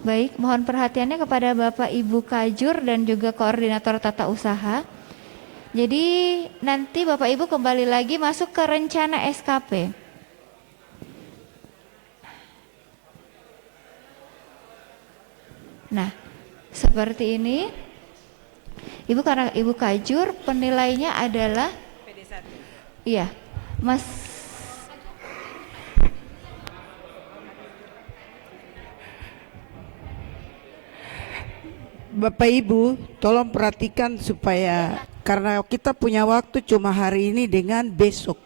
Baik, mohon perhatiannya kepada Bapak Ibu Kajur dan juga Koordinator Tata Usaha. Jadi nanti Bapak Ibu kembali lagi masuk ke rencana SKP. Nah, seperti ini. Ibu karena Ibu Kajur penilainya adalah PD1. Iya, Mas. Bapak Ibu, tolong perhatikan supaya karena kita punya waktu cuma hari ini dengan besok.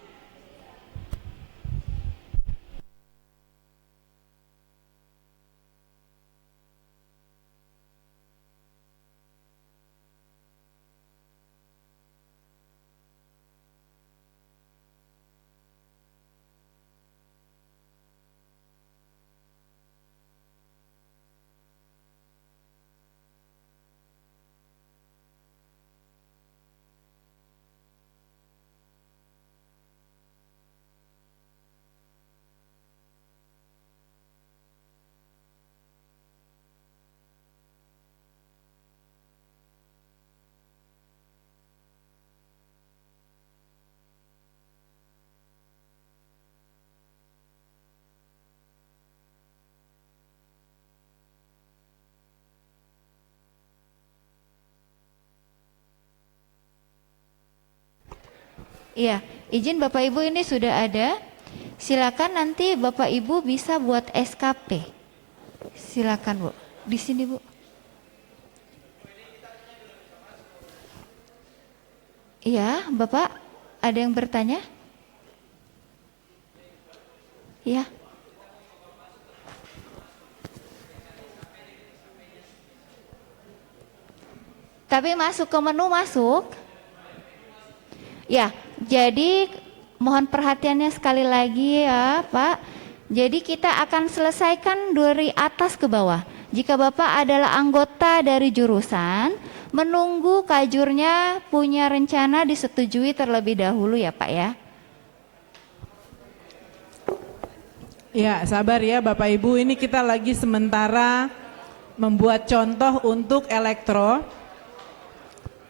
Iya, izin Bapak Ibu ini sudah ada. Silakan nanti Bapak Ibu bisa buat SKP. Silakan Bu, di sini Bu. Iya, Bapak ada yang bertanya? Iya. Tapi masuk ke menu masuk. Ya, jadi mohon perhatiannya sekali lagi ya Pak. Jadi kita akan selesaikan dari atas ke bawah. Jika Bapak adalah anggota dari jurusan, menunggu kajurnya punya rencana disetujui terlebih dahulu ya Pak ya. Ya, sabar ya Bapak Ibu, ini kita lagi sementara membuat contoh untuk elektro.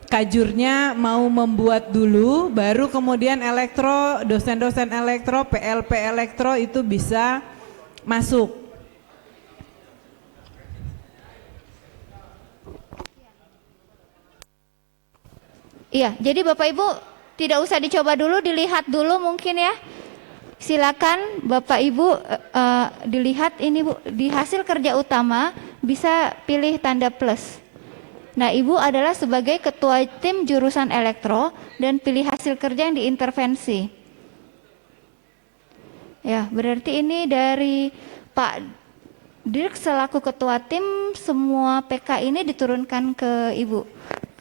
Kajurnya mau membuat dulu, baru kemudian elektro, dosen-dosen elektro, PLP elektro itu bisa masuk. Iya, jadi Bapak Ibu tidak usah dicoba dulu, dilihat dulu mungkin ya. Silakan Bapak Ibu dilihat ini Bu, di hasil kerja utama bisa pilih tanda plus. Nah, Ibu adalah sebagai ketua tim jurusan elektro dan pilih hasil kerja yang diintervensi. Ya, berarti ini dari Pak Dirk selaku ketua tim, semua PK ini diturunkan ke Ibu,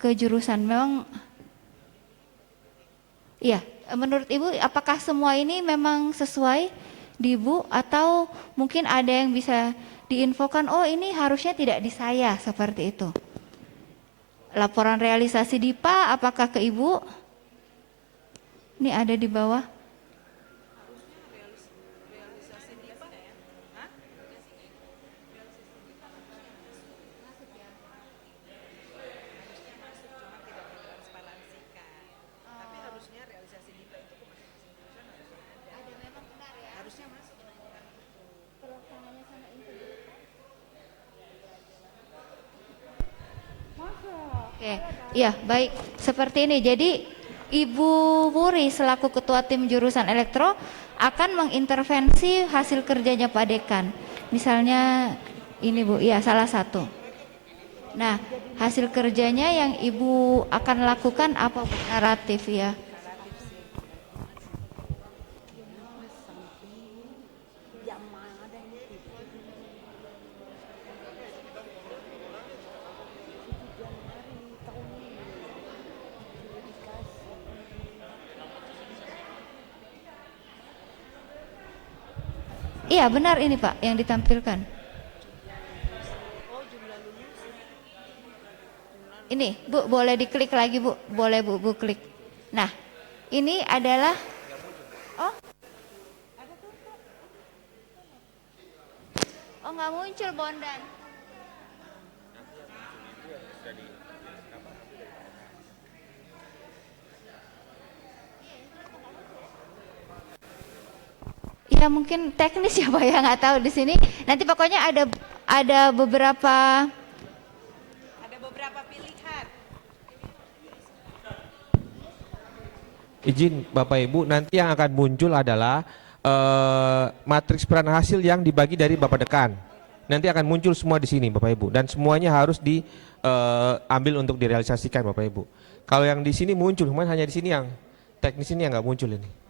ke jurusan. Memang, iya, menurut Ibu apakah semua ini memang sesuai di Ibu atau mungkin ada yang bisa diinfokan, oh ini harusnya tidak di saya, seperti itu. Laporan realisasi DIPA apakah ke Ibu? Ini ada di bawah. Oke, iya baik. Seperti ini. Jadi Ibu Wuri selaku ketua tim jurusan elektro akan mengintervensi hasil kerjanya Pak Dekan. Misalnya ini Bu, iya salah satu. Nah, hasil kerjanya yang Ibu akan lakukan apa Bu? Naratif ya. Iya benar ini Pak yang ditampilkan. Ini Bu boleh diklik lagi Bu, boleh Bu klik. Nah ini adalah, oh nggak muncul Bondan. ya mungkin teknis ya Pak ya, nggak tahu di sini. Nanti pokoknya ada beberapa pilihan. Izin Bapak Ibu, nanti yang akan muncul adalah matriks peran hasil yang dibagi dari Bapak Dekan. Nanti akan muncul semua di sini Bapak Ibu, dan semuanya harus diambil untuk direalisasikan Bapak Ibu. Kalau yang di sini muncul, cuman hanya di sini yang teknis ini yang nggak muncul ini.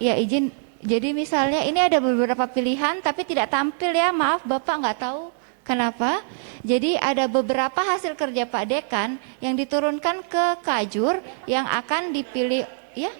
ya izin. Jadi misalnya ini ada beberapa pilihan tapi tidak tampil ya, maaf Bapak nggak tahu kenapa. Jadi ada beberapa hasil kerja Pak Dekan yang diturunkan ke Kajur yang akan dipilih ya.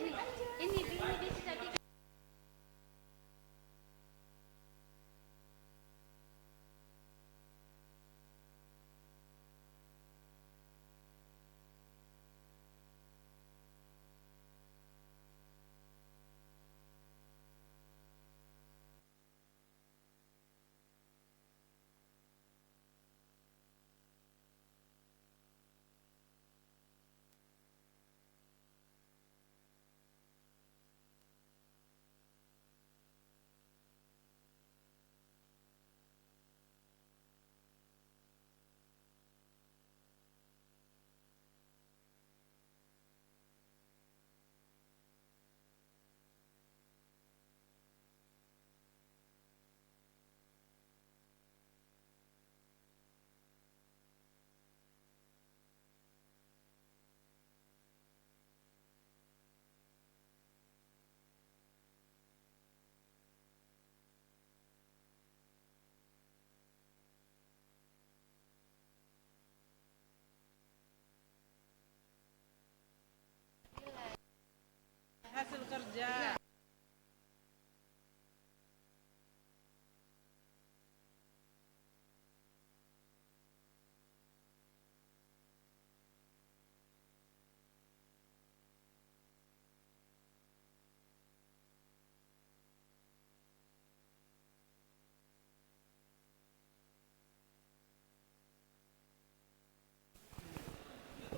Hasil kerja.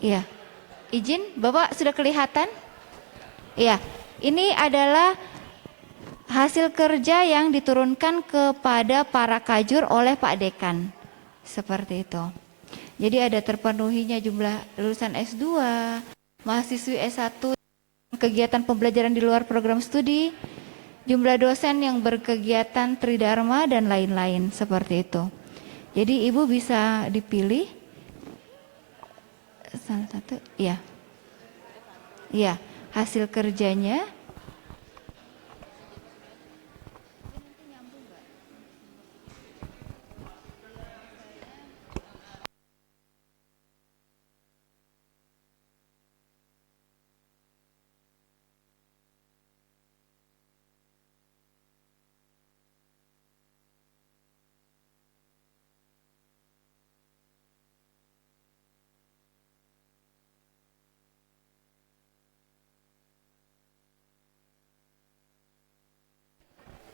Iya. Izin, Bapak sudah kelihatan? Iya. Ini adalah hasil kerja yang diturunkan kepada para kajur oleh Pak Dekan. Seperti itu. Jadi ada terpenuhinya jumlah lulusan S2, mahasiswi S1, kegiatan pembelajaran di luar program studi, jumlah dosen yang berkegiatan tridharma dan lain-lain seperti itu. Jadi Ibu bisa dipilih salah satu, ya. Ya, hasil kerjanya.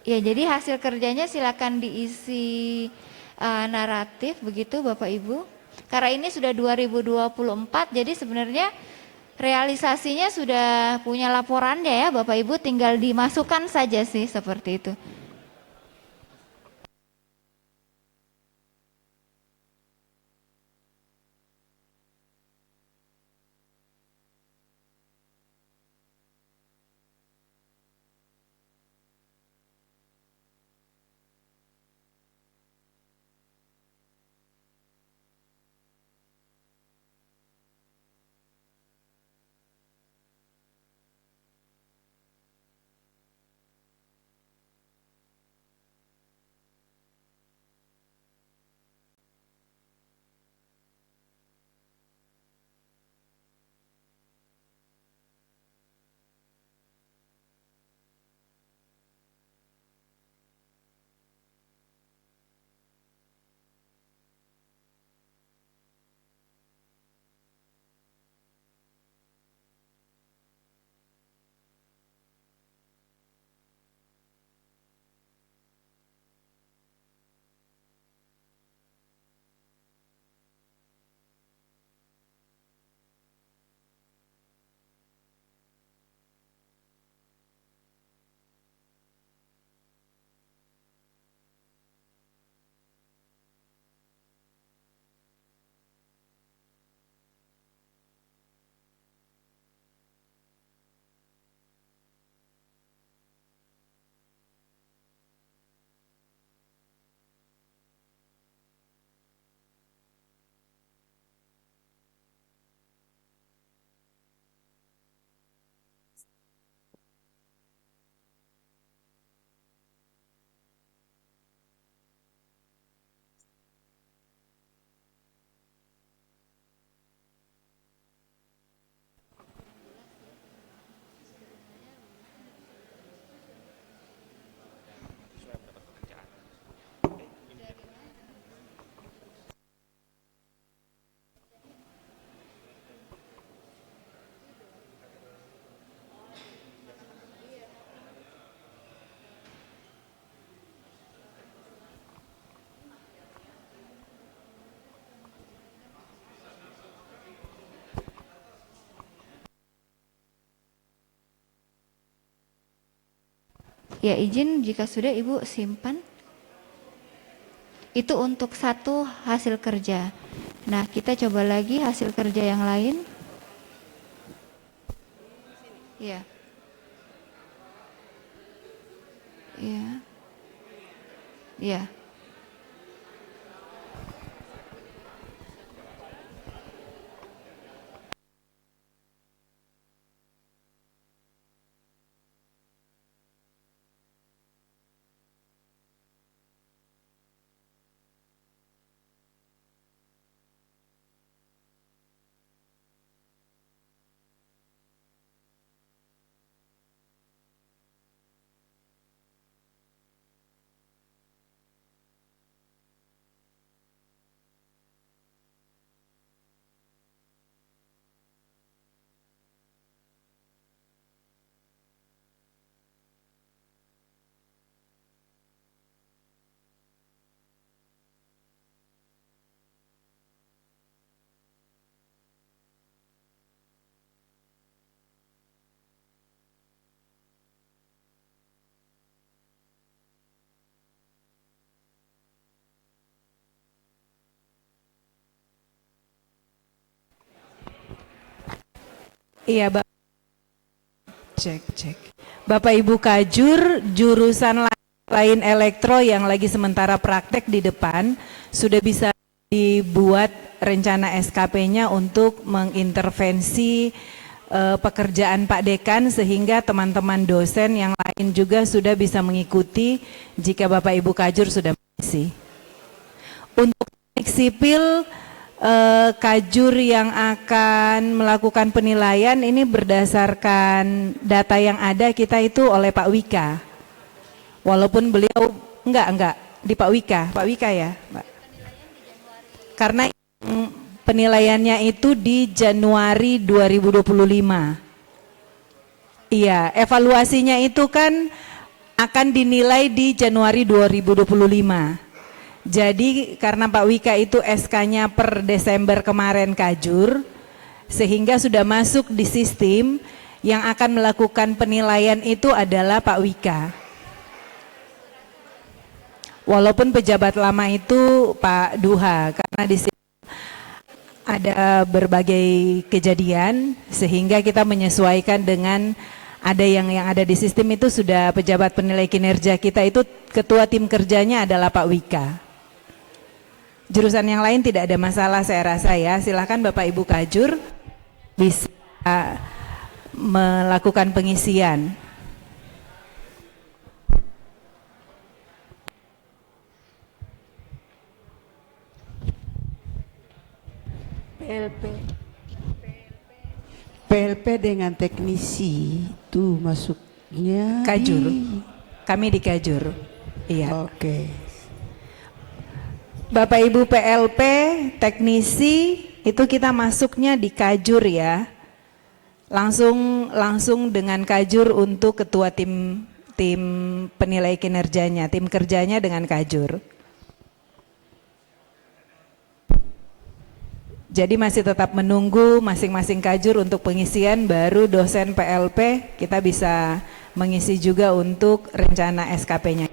Ya, jadi hasil kerjanya silakan diisi naratif begitu Bapak Ibu. Karena ini sudah 2024, jadi sebenarnya realisasinya sudah punya laporannya ya Bapak Ibu, tinggal dimasukkan saja sih seperti itu. Ya izin jika sudah Ibu simpan. Itu untuk satu hasil kerja. Nah kita coba lagi hasil kerja yang lain. Ya. Ya. Ya. Iya, cek. Bapak Ibu Kajur, jurusan lain elektro yang lagi sementara praktek di depan sudah bisa dibuat rencana SKP-nya untuk mengintervensi pekerjaan Pak Dekan sehingga teman-teman dosen yang lain juga sudah bisa mengikuti jika Bapak Ibu Kajur sudah mengisi. Untuk teknik sipil Kajur yang akan melakukan penilaian ini berdasarkan data yang ada kita itu oleh Pak Wika. Walaupun beliau enggak di Pak Wika ya, Pak. Karena penilaiannya itu di Januari 2025. Iya, evaluasinya itu kan akan dinilai di Januari 2025. Jadi karena Pak Wika itu SK-nya per Desember kemarin Kajur, sehingga sudah masuk di sistem. Yang akan melakukan penilaian itu adalah Pak Wika. Walaupun pejabat lama itu Pak Duha, karena di sini ada berbagai kejadian sehingga kita menyesuaikan dengan ada yang ada di sistem itu sudah pejabat penilai kinerja kita itu ketua tim kerjanya adalah Pak Wika. Jurusan yang lain tidak ada masalah saya rasa ya. Silakan Bapak Ibu Kajur bisa melakukan pengisian. PLP dengan teknisi itu masuknya Kajur. Kami di Kajur. Iya. Oke. Bapak Ibu PLP, teknisi itu kita masuknya di Kajur ya. Langsung dengan Kajur untuk ketua tim penilai kinerjanya, tim kerjanya dengan Kajur. Jadi masih tetap menunggu masing-masing Kajur untuk pengisian, baru dosen PLP kita bisa mengisi juga untuk rencana SKP-nya.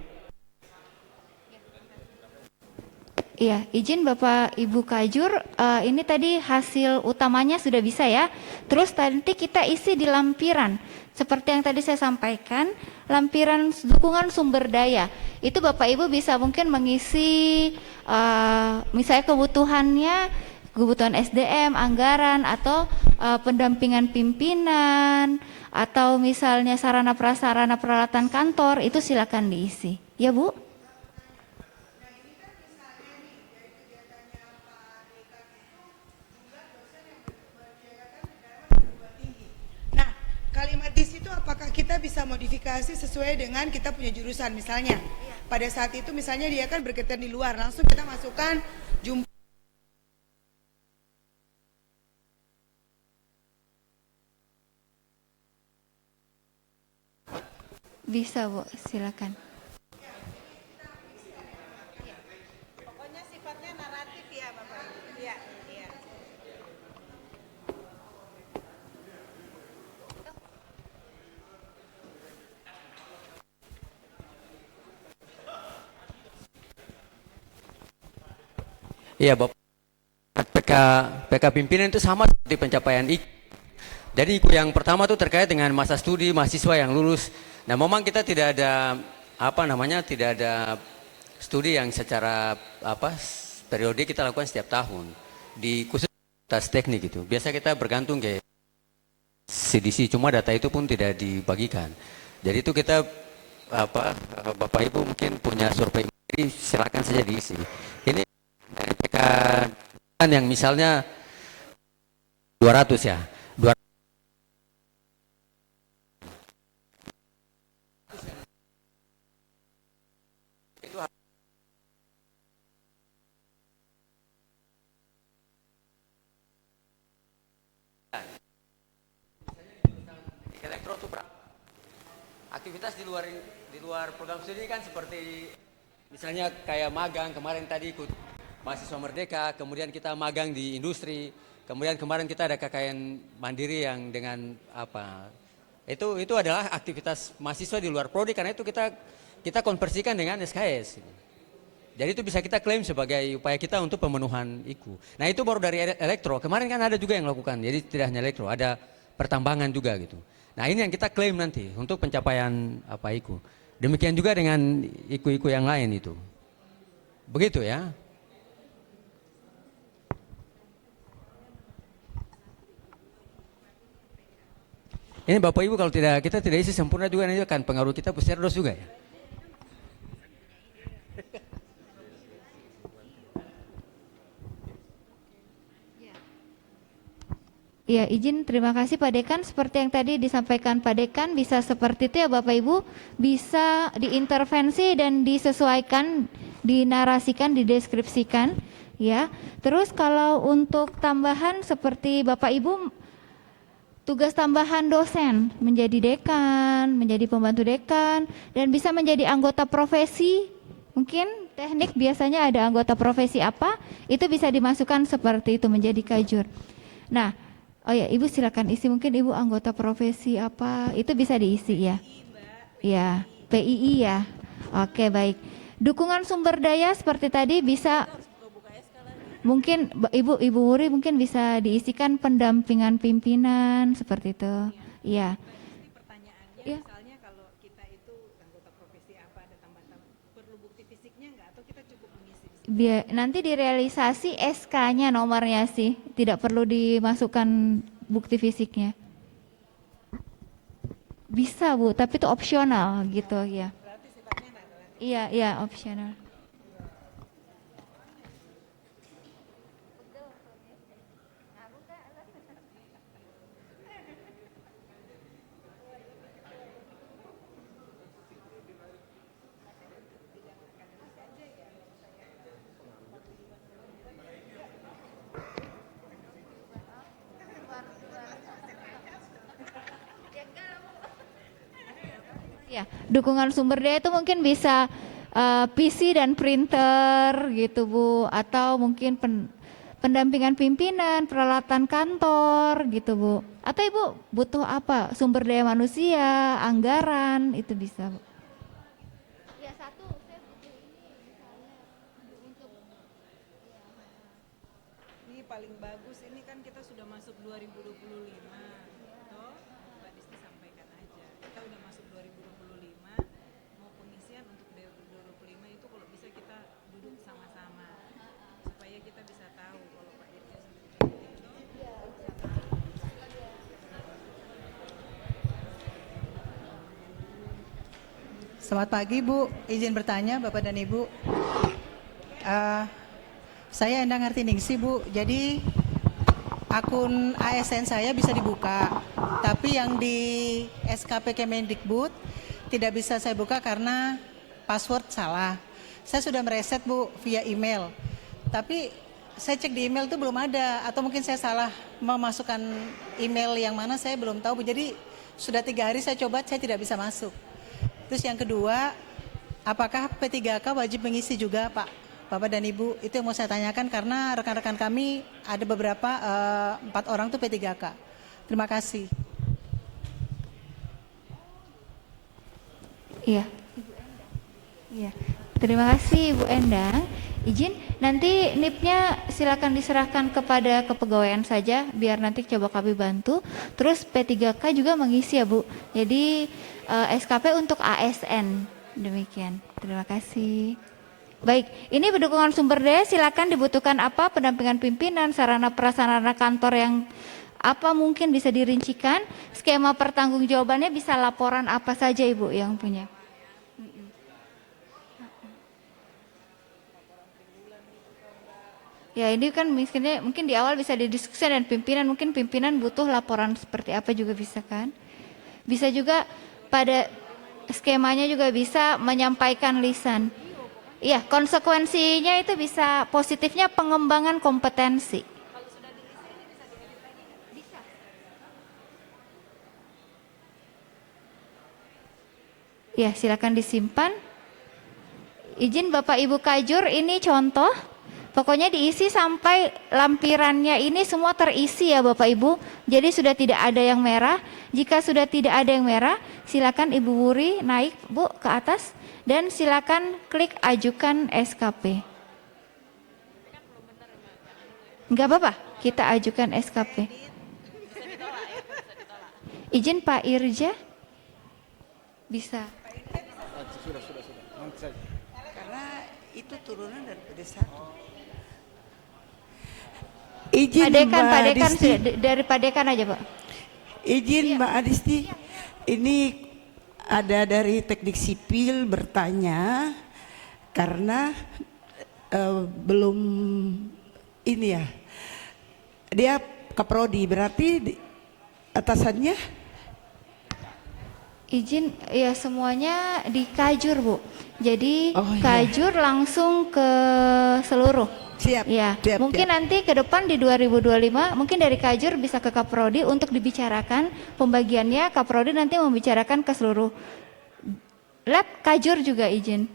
Iya, izin Bapak Ibu Kajur, ini tadi hasil utamanya sudah bisa ya. Terus nanti kita isi di lampiran. Seperti yang tadi saya sampaikan, lampiran dukungan sumber daya. Itu Bapak Ibu bisa mungkin mengisi misalnya kebutuhan SDM, anggaran, atau pendampingan pimpinan, atau misalnya sarana prasarana peralatan kantor, itu silakan diisi. Ya Bu? Kalimat di situ apakah kita bisa modifikasi sesuai dengan kita punya jurusan misalnya pada saat itu misalnya dia kan berkaitan di luar langsung kita masukkan jumlah Bisa Bu, silakan. Pokoknya sifatnya naratif ya Bapak Ibu. Iya, iya. Iya Bapak, PK pimpinan itu sama seperti pencapaian IQ. Jadi IQ yang pertama itu terkait dengan masa studi mahasiswa yang lulus. Nah memang kita tidak ada tidak ada studi yang secara periode kita lakukan setiap tahun di khusus atas teknik itu. Biasa kita bergantung ke CDC, cuma data itu pun tidak dibagikan. Jadi itu kita Bapak Ibu mungkin punya survei, silakan saja diisi. Ini dari PK yang misalnya 200 ya. Elektro itu berapa? Aktivitas di luar program studi kan seperti misalnya kayak magang kemarin tadi ikut mahasiswa merdeka, kemudian kita magang di industri, kemudian kemarin kita ada KKN mandiri yang dengan itu adalah aktivitas mahasiswa di luar prodi, karena itu kita konversikan dengan SKS. Jadi itu bisa kita klaim sebagai upaya kita untuk pemenuhan IKU. Nah itu baru dari elektro, kemarin kan ada juga yang melakukan, jadi tidak hanya elektro, ada pertambangan juga gitu. Nah ini yang kita klaim nanti untuk pencapaian IKU. Demikian juga dengan IKU-IKU yang lain itu. Begitu ya. Ini Bapak Ibu kalau kita tidak isi sempurna juga nanti akan pengaruh kita pusterdos juga ya. Ya, izin terima kasih Pak Dekan. Seperti yang tadi disampaikan Pak Dekan, bisa seperti itu ya Bapak Ibu, bisa diintervensi dan disesuaikan, dinarasikan, dideskripsikan ya. Terus kalau untuk tambahan seperti Bapak Ibu, tugas tambahan dosen menjadi dekan, menjadi pembantu dekan, dan bisa menjadi anggota profesi. Mungkin teknik biasanya ada anggota profesi apa, itu bisa dimasukkan seperti itu menjadi kajur. Nah, Oh ya, Ibu silakan isi, mungkin Ibu anggota profesi apa, itu bisa diisi ya. Ya, PII ya. Oke, baik. Dukungan sumber daya seperti tadi bisa mungkin Ibu Wuri mungkin bisa diisikan pendampingan pimpinan seperti itu. Iya. Pertanyaannya Iya. misalnya kalau kita itu anggota profesi apa ada tambahan perlu bukti fisiknya nggak atau kita cukup mengisi? Biar nanti direalisasi SK-nya nomornya sih, tidak perlu dimasukkan bukti fisiknya. Bisa Bu, tapi itu opsional gitu ya. Iya, iya opsional. Ya, dukungan sumber daya itu mungkin bisa PC dan printer gitu Bu, atau mungkin pendampingan pimpinan, peralatan kantor gitu Bu. Atau Ibu butuh apa? Sumber daya manusia, anggaran, itu bisa Bu. Ya, satu, saya butuh ini misalnya untuk Ini paling bagus ini kan kita sudah masuk 2025. Toh, Mbak Disti sampaikan aja. Kita udah masuk 2025. Mau pengisian untuk 2025 itu kalau bisa kita duduk sama-sama supaya kita bisa tahu kalau Pak Dirjen Selamat pagi Bu, izin bertanya Bapak dan Ibu. Saya Endang Artiningsih Bu, jadi akun ASN saya bisa dibuka, tapi yang di SKP Kemendikbud tidak bisa saya buka karena password salah. Saya sudah mereset Bu via email, tapi saya cek di email itu belum ada, atau mungkin saya salah memasukkan email yang mana saya belum tahu Bu. Jadi sudah 3 hari saya coba, saya tidak bisa masuk. Terus yang kedua, apakah P3K wajib mengisi juga Pak, Bapak dan Ibu? Itu yang mau saya tanyakan karena rekan-rekan kami ada beberapa 4 orang tuh P3K. Terima kasih. Iya. Iya. Terima kasih Ibu Endang. Izin nanti NIP-nya silakan diserahkan kepada kepegawaian saja biar nanti coba kami bantu. Terus P3K juga mengisi ya Bu. Jadi SKP untuk ASN. Demikian. Terima kasih. Baik, ini dukungan sumber daya silakan dibutuhkan apa? Pendampingan pimpinan, sarana prasarana kantor yang apa mungkin bisa dirincikan? Skema pertanggungjawabannya bisa laporan apa saja Ibu yang punya? Ya ini kan mungkin di awal bisa didiskusikan dan pimpinan, mungkin pimpinan butuh laporan seperti apa juga bisa kan. Bisa juga pada skemanya juga bisa menyampaikan lisan. Iya, konsekuensinya itu bisa positifnya pengembangan kompetensi. Ya, silakan disimpan. Izin Bapak Ibu Kajur, ini contoh. Pokoknya diisi sampai lampirannya ini semua terisi ya Bapak Ibu. Jadi sudah tidak ada yang merah. Jika sudah tidak ada yang merah, silakan Ibu Wuri naik Bu ke atas dan silakan klik ajukan SKP. Enggak apa-apa, kita ajukan SKP. Izin Pak Irja? Bisa. Karena itu turunan dari PD1. Izin Padekan, Mbak padekan Adisti. dari padekan aja Pak. Izin Mbak Adisti, ini ada dari teknik sipil bertanya karena belum ini ya, dia kaprodi berarti atasannya Izin ya semuanya di Kajur Bu. Jadi Oh, iya. Kajur langsung ke seluruh. siap. Ya, siap, mungkin siap. nanti ke depan di 2025 mungkin dari Kajur bisa ke Kaprodi untuk dibicarakan pembagiannya. Kaprodi nanti membicarakan ke seluruh lab. Kajur juga izin.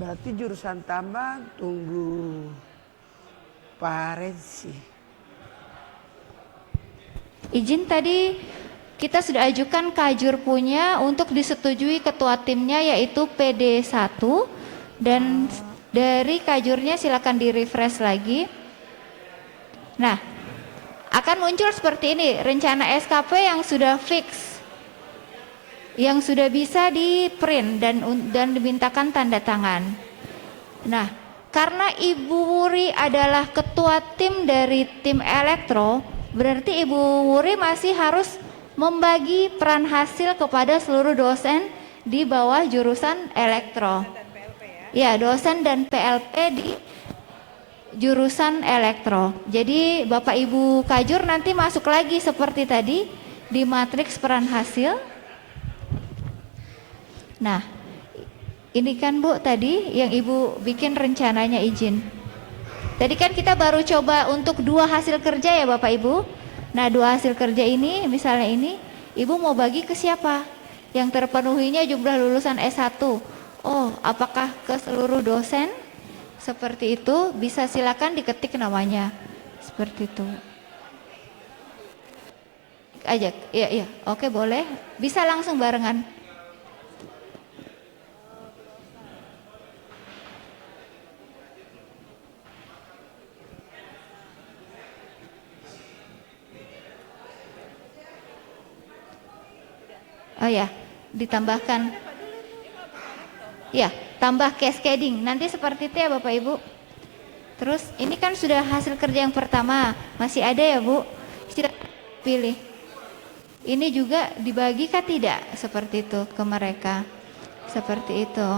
Berarti jurusan tambang tunggu Pak Rensi. Izin tadi kita sudah ajukan Kajur punya untuk disetujui ketua timnya yaitu PD1 dan dari Kajurnya silakan di-refresh lagi. Nah, akan muncul seperti ini rencana SKP yang sudah fix, yang sudah bisa di-print dan dimintakan tanda tangan. Nah, karena Ibu Wuri adalah ketua tim dari tim elektro, berarti Ibu Wuri masih harus membagi peran hasil kepada seluruh dosen di bawah jurusan elektro. Ya, dosen dan PLP di jurusan elektro. Jadi Bapak Ibu Kajur nanti masuk lagi seperti tadi di matriks peran hasil. Nah, ini kan Bu tadi yang Ibu bikin rencananya izin. Tadi kan kita baru coba untuk 2 hasil kerja ya Bapak Ibu. Nah 2 hasil kerja ini misalnya ini Ibu mau bagi ke siapa? Yang terpenuhinya jumlah lulusan S1. Oh apakah ke seluruh dosen? Seperti itu bisa silakan diketik namanya. Seperti itu. Ajak, iya, oke boleh. Bisa langsung barengan. Oh ya, ditambahkan. Ya, tambah cascading. Nanti seperti itu ya Bapak Ibu. Terus ini kan sudah hasil kerja yang pertama. Masih ada ya Bu? Silakan pilih. Ini juga dibagi kah tidak? Seperti itu ke mereka. Seperti itu.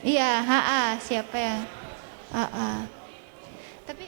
Iya, siapa yang? Tapi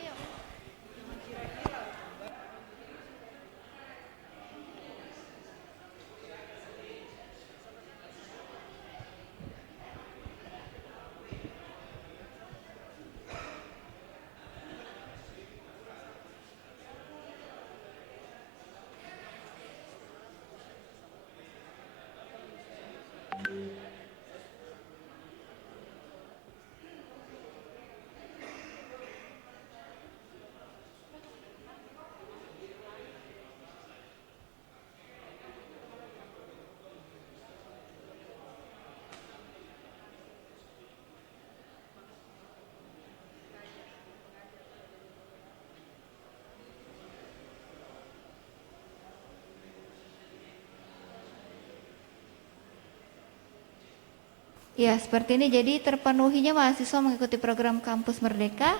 ya, seperti ini. Jadi terpenuhinya mahasiswa mengikuti program Kampus Merdeka.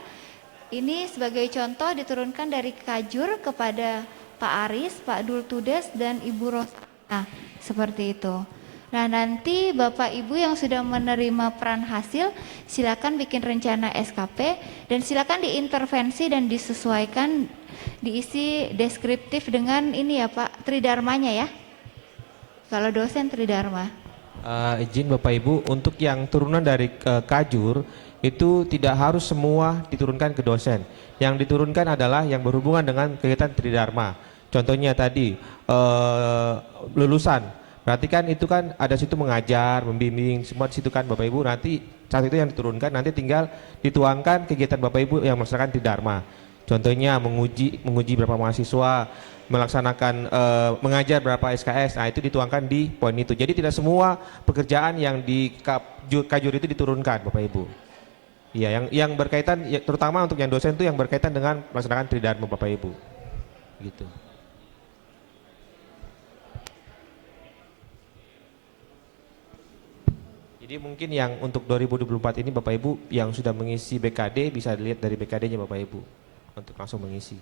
Ini sebagai contoh diturunkan dari Kajur kepada Pak Aris, Pak Dul Tudes, dan Ibu Rosa. Nah, seperti itu. Nah, nanti Bapak Ibu yang sudah menerima peran hasil, silakan bikin rencana SKP dan silakan diintervensi dan disesuaikan, diisi deskriptif dengan ini ya Pak, tridharmanya ya. Kalau dosen tridharma. Izin Bapak Ibu, untuk yang turunan dari Kajur itu tidak harus semua diturunkan ke dosen. Yang diturunkan adalah yang berhubungan dengan kegiatan tridharma. Contohnya tadi lulusan. Berarti kan itu kan ada situ mengajar, membimbing, semua di situ kan Bapak Ibu. Nanti saat itu yang diturunkan, nanti tinggal dituangkan kegiatan Bapak Ibu yang melaksanakan tridharma. Contohnya menguji berapa mahasiswa, melaksanakan mengajar berapa SKS. Nah, itu dituangkan di poin itu. Jadi tidak semua pekerjaan yang di Kajur itu diturunkan Bapak Ibu. Iya, yang berkaitan ya, terutama untuk yang dosen itu yang berkaitan dengan melaksanakan tridharma Bapak Ibu. Gitu. Jadi mungkin yang untuk 2024 ini Bapak Ibu yang sudah mengisi BKD bisa dilihat dari BKD-nya Bapak Ibu untuk langsung mengisi.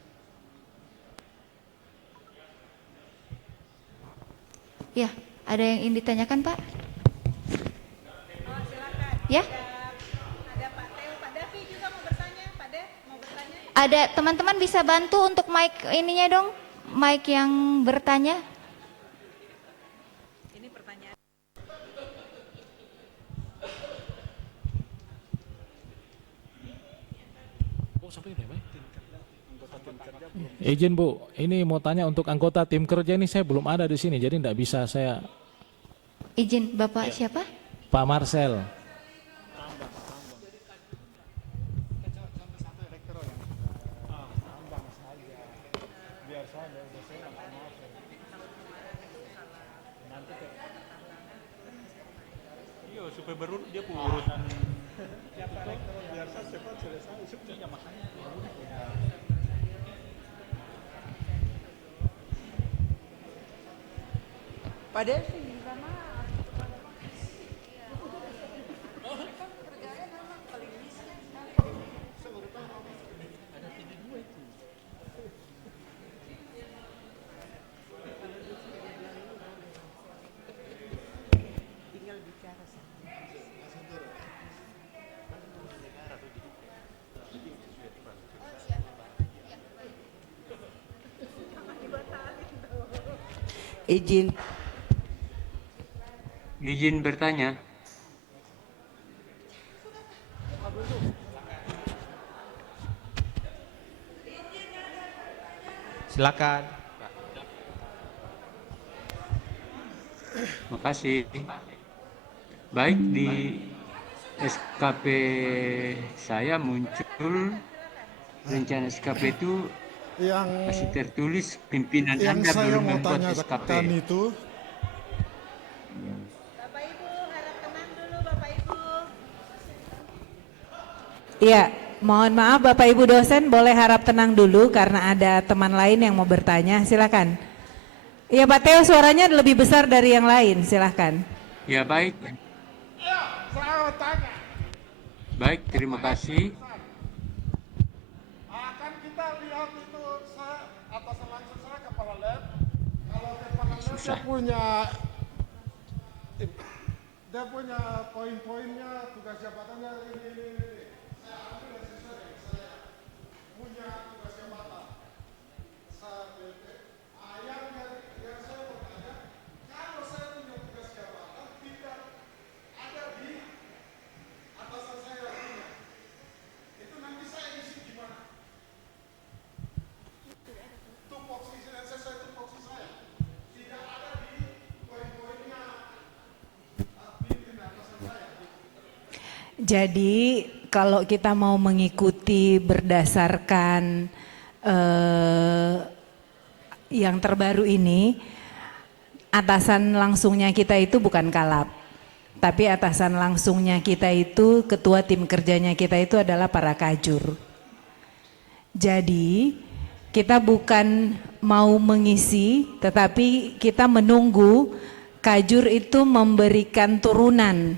Ya, ada yang ingin ditanyakan Pak? Ya? Ada Pak Teo, Pak Davi juga mau bertanya. Pak De mau bertanya? Ada teman-teman bisa bantu untuk mic ininya dong, mic yang bertanya. Ini pertanyaan. Izin Bu, ini mau tanya untuk anggota tim kerja ini saya belum ada di sini, jadi tidak bisa saya. Izin Bapak siapa? Pak Marcel. Pak Devi. Izin bertanya. Silakan. Makasih. Baik, di SKP saya muncul rencana SKP itu masih tertulis pimpinan Anda belum membuat SKP. Itu Bapak Ibu harap tenang dulu Bapak Ibu. Iya, mohon maaf Bapak Ibu dosen boleh harap tenang dulu karena ada teman lain yang mau bertanya, silakan. Iya Pak Teo, suaranya lebih besar dari yang lain, silakan. Ya baik. Baik, terima kasih. akan kita lihat itu atasan langsung saya kepala lab. Kalau kepala lab dia punya poin-poinnya, tugas jabatannya ini. Saya ambil dari sesuai saya punya tugas jabatan. Yang saya bertanya, kalau saya punya tugas jabatan tidak ada di atasan saya punya, itu nanti saya isi gimana? Tupoksi dan sesuai tupoksi saya tidak ada di poin-poinnya pimpinan atasan saya. Jadi kalau kita mau mengikuti berdasarkan yang terbaru ini, atasan langsungnya kita itu bukan Kalap, tapi atasan langsungnya kita itu, ketua tim kerjanya kita itu adalah para kajur. Jadi kita bukan mau mengisi, tetapi kita menunggu kajur itu memberikan turunan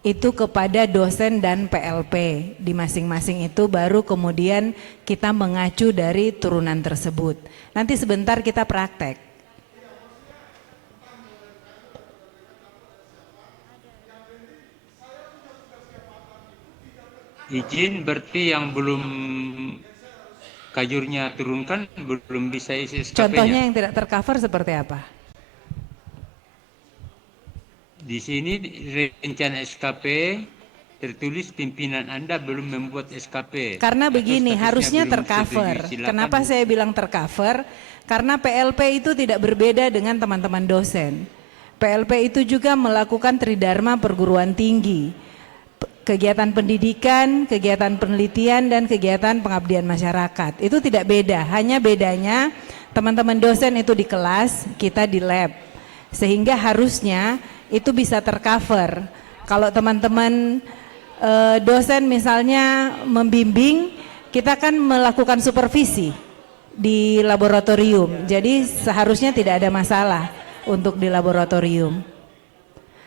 itu kepada dosen dan PLP di masing-masing itu, baru kemudian kita mengacu dari turunan tersebut. Nanti sebentar kita praktek. Izin berarti yang belum kajurnya turunkan belum bisa isi SKP-nya. Contohnya yang tidak tercover seperti apa? Di sini rencana SKP tertulis pimpinan Anda belum membuat SKP. Karena begini, harusnya belum tercover. setuju. Silakan, Kenapa Bu. saya bilang tercover? Karena PLP itu tidak berbeda dengan teman-teman dosen. PLP itu juga melakukan tridharma perguruan tinggi. Kegiatan pendidikan, kegiatan penelitian, dan kegiatan pengabdian masyarakat. Itu tidak beda, hanya bedanya teman-teman dosen itu di kelas, kita di lab. Sehingga harusnya itu bisa tercover. Kalau teman-teman dosen misalnya membimbing, kita kan melakukan supervisi di laboratorium. Jadi seharusnya tidak ada masalah untuk di laboratorium.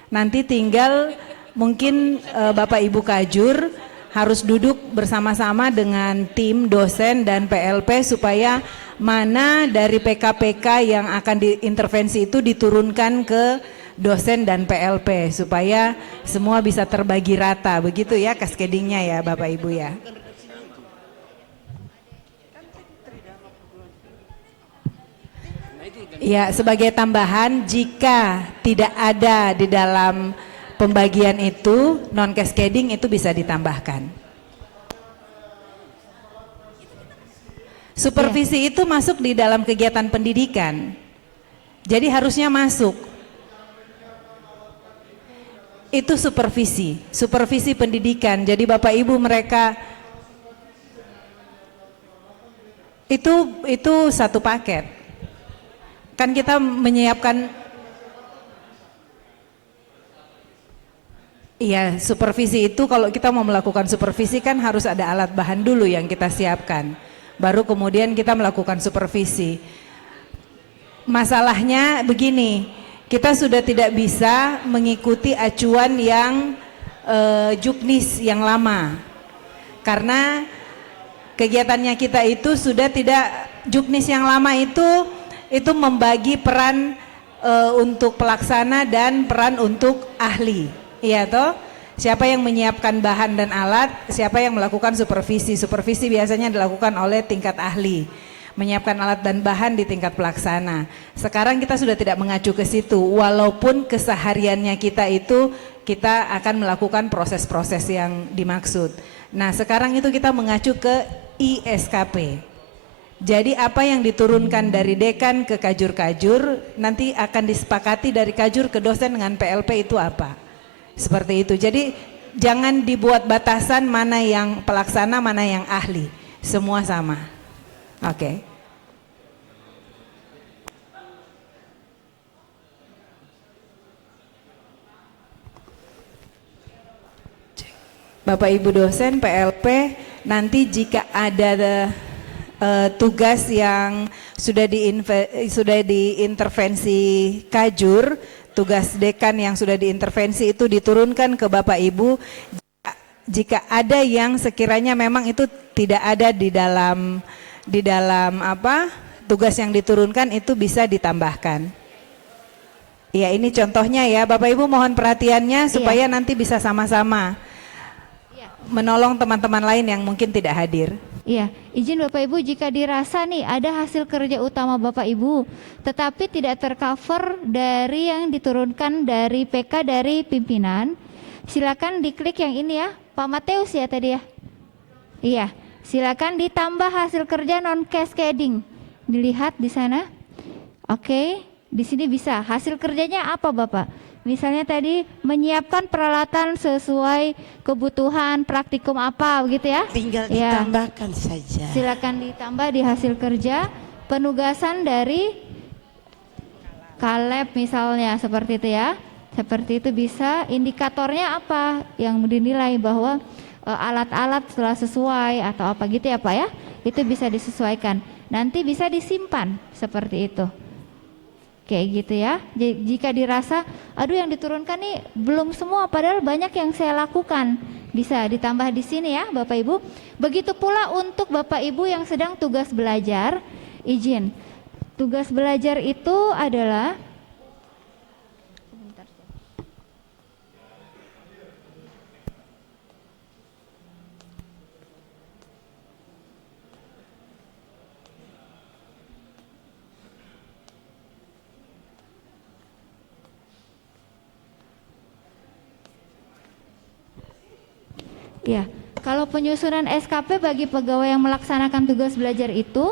Nanti tinggal mungkin Bapak Ibu Kajur harus duduk bersama-sama dengan tim dosen dan PLP supaya mana dari PK-PK yang akan diintervensi itu diturunkan ke dosen dan PLP supaya semua bisa terbagi rata, begitu ya cascadingnya ya Bapak Ibu ya. Ya, sebagai tambahan, jika tidak ada di dalam pembagian itu, non cascading itu bisa ditambahkan. Supervisi itu masuk di dalam kegiatan pendidikan. Jadi harusnya masuk. Itu supervisi pendidikan. Jadi Bapak Ibu mereka itu satu paket. Kan kita menyiapkan, iya, supervisi itu kalau kita mau melakukan supervisi kan harus ada alat bahan dulu yang kita siapkan. Baru kemudian kita melakukan supervisi. Masalahnya begini, kita sudah tidak bisa mengikuti acuan yang juknis yang lama. Karena kegiatannya kita itu sudah tidak, juknis yang lama itu membagi peran untuk pelaksana dan peran untuk ahli. Iya toh? Siapa yang menyiapkan bahan dan alat, siapa yang melakukan supervisi. Supervisi biasanya dilakukan oleh tingkat ahli. Menyiapkan alat dan bahan di tingkat pelaksana. Sekarang kita sudah tidak mengacu ke situ, walaupun kesehariannya kita itu kita akan melakukan proses-proses yang dimaksud. Nah, sekarang itu kita mengacu ke ISKP. Jadi apa yang diturunkan dari dekan ke kajur-kajur nanti akan disepakati dari kajur ke dosen dengan PLP itu apa. Seperti itu. Jadi jangan dibuat batasan mana yang pelaksana, mana yang ahli. Semua sama. Oke. Bapak Ibu dosen PLP, nanti jika ada tugas yang sudah diintervensi kajur, tugas dekan yang sudah diintervensi itu diturunkan ke Bapak Ibu. Jika ada yang sekiranya memang itu tidak ada di dalam tugas yang diturunkan, itu bisa ditambahkan. Ya, ini contohnya ya, Bapak Ibu mohon perhatiannya supaya nanti bisa sama-sama menolong teman-teman lain yang mungkin tidak hadir. Iya, izin Bapak Ibu, jika dirasa nih ada hasil kerja utama Bapak Ibu tetapi tidak tercover dari yang diturunkan dari PK dari pimpinan, silakan diklik yang ini ya, Pak Mateus ya tadi ya. Iya, silakan ditambah hasil kerja non cascading. Dilihat di sana. Oke, di sini bisa. Hasil kerjanya apa Bapak? Misalnya tadi menyiapkan peralatan sesuai kebutuhan praktikum apa begitu ya? Tinggal ditambahkan saja. Silakan ditambah di hasil kerja. Penugasan dari Kaleb misalnya seperti itu ya. Seperti itu bisa. Indikatornya apa yang dinilai bahwa alat-alat telah sesuai atau apa gitu ya Pak ya? Itu bisa disesuaikan. Nanti bisa disimpan seperti itu. Kayak gitu ya. Jika dirasa, aduh yang diturunkan nih belum semua, padahal banyak yang saya lakukan, bisa ditambah di sini ya Bapak Ibu. Begitu pula untuk Bapak Ibu yang sedang tugas belajar, izin. Tugas belajar itu adalah ya, kalau penyusunan SKP bagi pegawai yang melaksanakan tugas belajar itu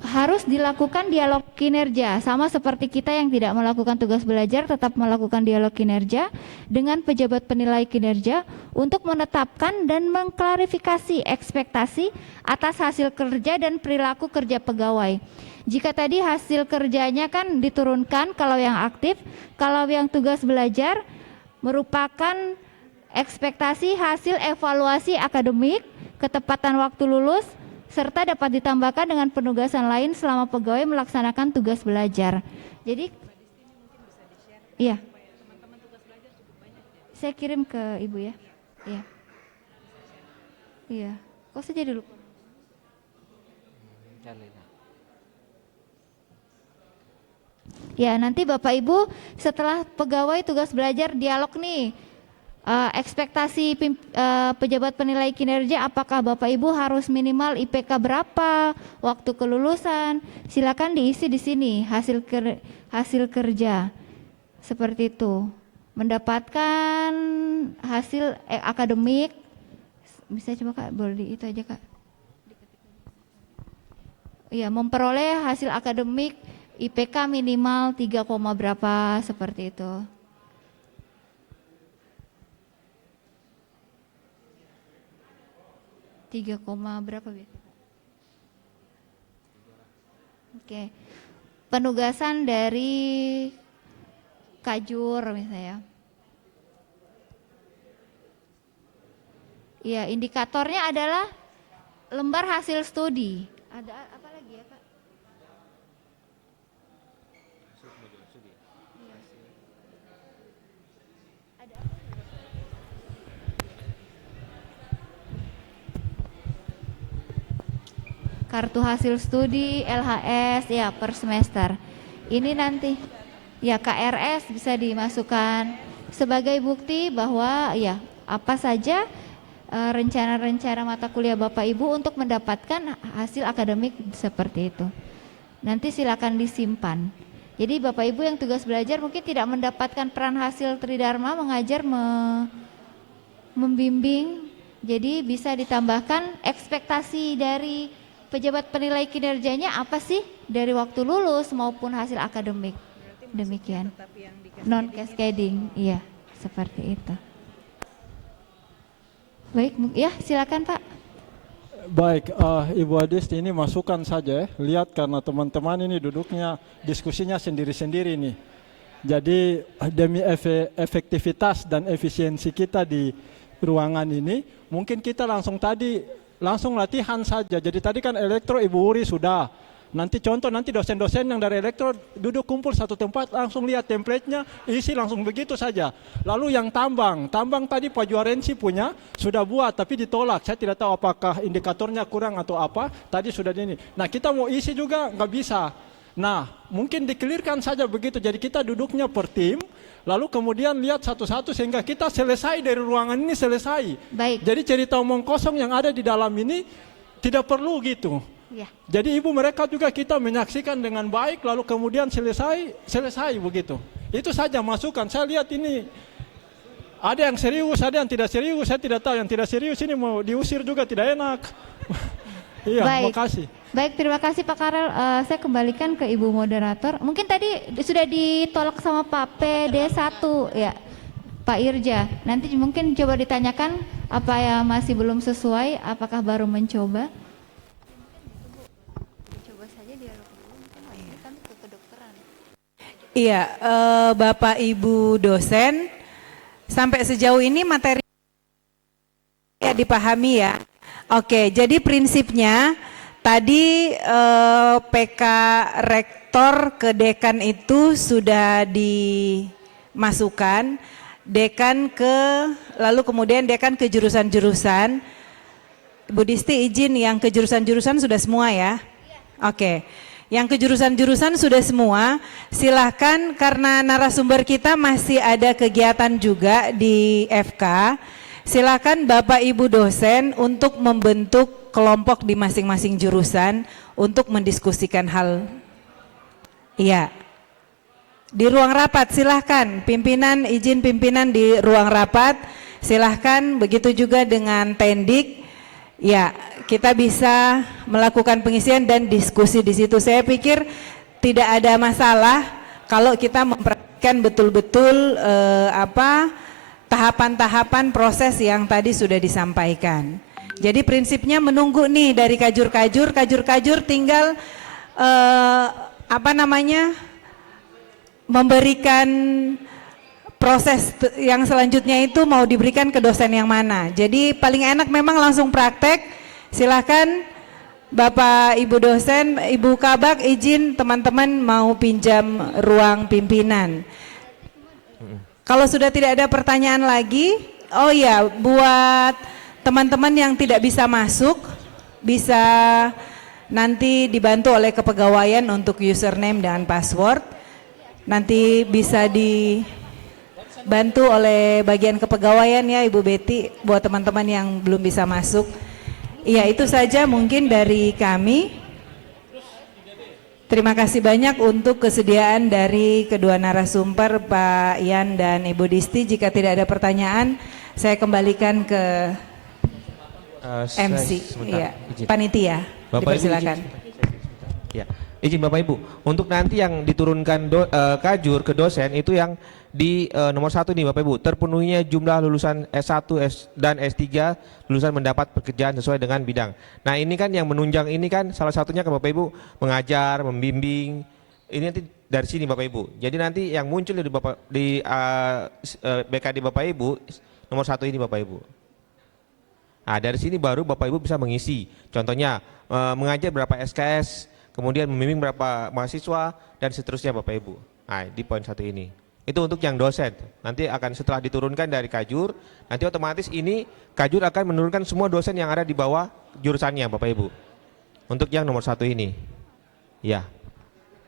harus dilakukan dialog kinerja, sama seperti kita yang tidak melakukan tugas belajar tetap melakukan dialog kinerja dengan pejabat penilai kinerja untuk menetapkan dan mengklarifikasi ekspektasi atas hasil kerja dan perilaku kerja pegawai. Jika tadi hasil kerjanya kan diturunkan kalau yang aktif, kalau yang tugas belajar merupakan ekspektasi hasil evaluasi akademik, ketepatan waktu lulus, serta dapat ditambahkan dengan penugasan lain selama pegawai melaksanakan tugas belajar. Jadi, iya, saya kirim ke Ibu ya. Iya, iya. Kok saya jadi lupa? Ya, nanti Bapak Ibu setelah pegawai tugas belajar dialog nih. Ekspektasi pejabat penilai kinerja, apakah Bapak Ibu harus minimal IPK berapa, waktu kelulusan, silakan diisi di sini hasil kerja seperti itu. Mendapatkan hasil akademik, bisa coba Kak, boleh itu aja Kak. memperoleh hasil akademik IPK minimal 3, berapa seperti itu. Tiga koma berapa biasa? Oke. Penugasan dari Kajur misalnya. Ya, indikatornya adalah lembar hasil studi. Ada apa lagi ya, Pak? Ada apa? Kartu hasil studi, LHS ya per semester. Ini nanti ya KRS bisa dimasukkan sebagai bukti bahwa ya apa saja rencana-rencana mata kuliah Bapak Ibu untuk mendapatkan hasil akademik seperti itu. Nanti silakan disimpan. Jadi Bapak Ibu yang tugas belajar mungkin tidak mendapatkan peran hasil Tridharma mengajar membimbing. Jadi bisa ditambahkan ekspektasi dari pejabat penilai kinerjanya apa sih dari waktu lulus maupun hasil akademik. Demikian. Non cascading, iya seperti itu. Baik, ya silakan Pak. Baik, Ibu Adisti ini masukan saja, lihat karena teman-teman ini duduknya diskusinya sendiri-sendiri nih. Jadi demi efektivitas dan efisiensi kita di ruangan ini, mungkin kita langsung latihan saja. Jadi tadi kan elektro Ibu Uri sudah. Nanti contoh nanti dosen-dosen yang dari elektro duduk kumpul satu tempat langsung lihat template-nya, isi langsung begitu saja. Lalu yang tambang tadi Pak Juarensi punya sudah buat tapi ditolak. Saya tidak tahu apakah indikatornya kurang atau apa. Tadi sudah ini. Nah kita mau isi juga nggak bisa. Nah mungkin dikelirkan saja begitu. Jadi kita duduknya per tim. Lalu kemudian lihat satu-satu sehingga kita selesai dari ruangan ini selesai. Baik. Jadi cerita omong kosong yang ada di dalam ini tidak perlu gitu. Ya. Jadi ibu mereka juga kita menyaksikan dengan baik lalu kemudian selesai begitu. Itu saja masukan. Saya lihat ini ada yang serius, ada yang tidak serius. Saya tidak tahu yang tidak serius ini mau diusir juga tidak enak. Iya, Baik. makasih. Baik, terima kasih Pak Karel. Saya kembalikan ke Ibu Moderator. Mungkin tadi sudah ditolak sama Pak PD1 ya, Pak Irja. Nanti mungkin coba ditanyakan apa yang masih belum sesuai, apakah baru mencoba. Coba saja dialog dulu, mungkin kan ke kedokteran. Iya, Bapak Ibu dosen, sampai sejauh ini materi ya dipahami ya. Oke, jadi prinsipnya tadi PK rektor ke dekan itu sudah dimasukkan, dekan ke lalu kemudian dekan ke jurusan-jurusan. Bu Disti izin yang ke jurusan-jurusan sudah semua ya? Oke. Yang ke jurusan-jurusan sudah semua, silahkan karena narasumber kita masih ada kegiatan juga di FK, silakan Bapak Ibu dosen untuk membentuk kelompok di masing-masing jurusan untuk mendiskusikan hal. Iya. Di ruang rapat silahkan, pimpinan izin pimpinan di ruang rapat, silahkan begitu juga dengan Tendik. Ya, kita bisa melakukan pengisian dan diskusi di situ. Saya pikir tidak ada masalah kalau kita memperhatikan betul-betul tahapan-tahapan proses yang tadi sudah disampaikan. Jadi prinsipnya menunggu nih dari kajur-kajur tinggal memberikan proses yang selanjutnya itu mau diberikan ke dosen yang mana. Jadi paling enak memang langsung praktek. Silahkan Bapak Ibu dosen, Ibu Kabak izin teman-teman mau pinjam ruang pimpinan. Kalau sudah tidak ada pertanyaan lagi, oh ya buat teman-teman yang tidak bisa masuk, bisa nanti dibantu oleh kepegawaian untuk username dan password. Nanti bisa dibantu oleh bagian kepegawaian ya Ibu Betty buat teman-teman yang belum bisa masuk. Iya itu saja mungkin dari kami. Terima kasih banyak untuk kesediaan dari kedua narasumber Pak Ian dan Ibu Disti. Jika tidak ada pertanyaan, saya kembalikan ke MC, ya, panitia. Bapak Dipersilakan. Ya, izin Bapak Ibu, untuk nanti yang diturunkan kajur ke dosen itu yang di nomor 1 nih Bapak Ibu, terpenuhinya jumlah lulusan S1 dan S3 lulusan mendapat pekerjaan sesuai dengan bidang. Nah ini kan yang menunjang ini kan salah satunya kan Bapak Ibu mengajar, membimbing, ini nanti dari sini Bapak Ibu. Jadi nanti yang muncul di BKD Bapak Ibu nomor 1 ini Bapak Ibu. Nah dari sini baru Bapak Ibu bisa mengisi, contohnya mengajar berapa SKS, kemudian membimbing berapa mahasiswa dan seterusnya Bapak Ibu. Nah di poin 1 ini. Itu untuk yang dosen. Nanti akan setelah diturunkan dari kajur, nanti otomatis ini kajur akan menurunkan semua dosen yang ada di bawah jurusannya Bapak Ibu. Untuk yang nomor 1 ini. Ya.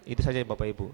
Itu saja Bapak Ibu.